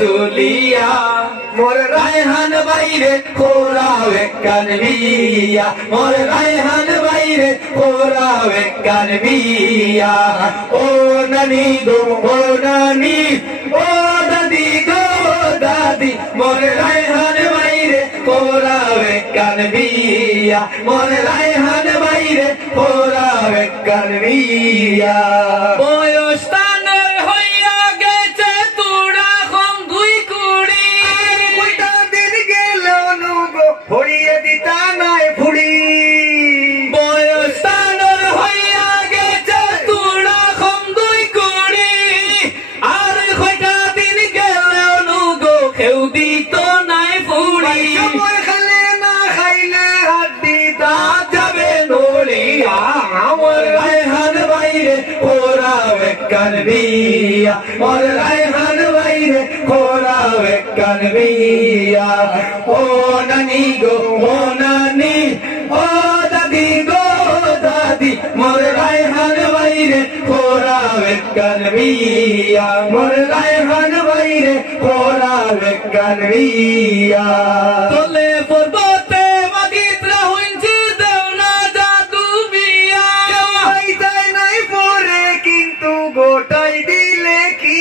তুলিয়া। মোর রায়হান বাইরে কোরাও একান বিয়া মোর রায়হান বাইরে কোরাও একান বিয়া ও নানি গো, ও নানি, ও দাদি গো দাদি। মোর রায়হান বাইরে কোরাও একান বিয়া মোর রায়হান বাইরে কোরাও একান বিয়া নাই ফুড়ি সময় খালে না খাইলে হাড্ডি দাঁত যাবে নড়িয়া আমার রায়হান বাইরে খোরা বেকান বিয়া মোর রায়হান বাইরে খোরা বেকান বিয়া ও নানি গো ও নানি ও দাদি গো দাদি বেকান বিয়া মোর রায়হান বাইরে খোরা বেকান বিয়া তোলে পর্বতে মাগিত্রা হইছি দেও না জাদু বিয়া পাইতাই নাই পরে কিন্তু গোটাই দিলে কি?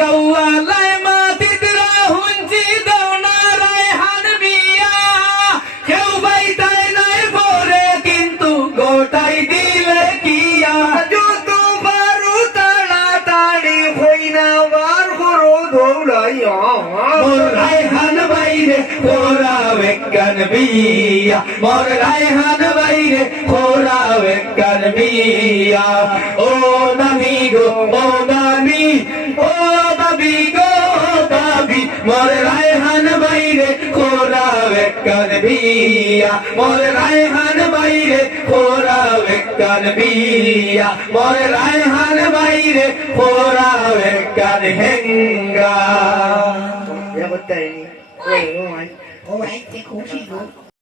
গাওয়ালায় মাতিত্রা হইছি দেও না রায়হান বিয়া কেউ বাইতাই নাই পরে কিন্তু গোটাই দিলে কিয়া করো দৌড়াইয়া মোর রায়হান বাইরে খোরা বেকান বিয়া মোর রায়হান বাইরে খোরা বেকান বিয়া ও দামি গো ও মোর রায়হান বাইরে খোরা বেকান বিয়া মোর রায়হান বাইরে খোরা বেকান বিয়া মোর রায়হান বাইরে খোরা বেকান হেঙ্গা। ও ভাই। তে খুশি গো।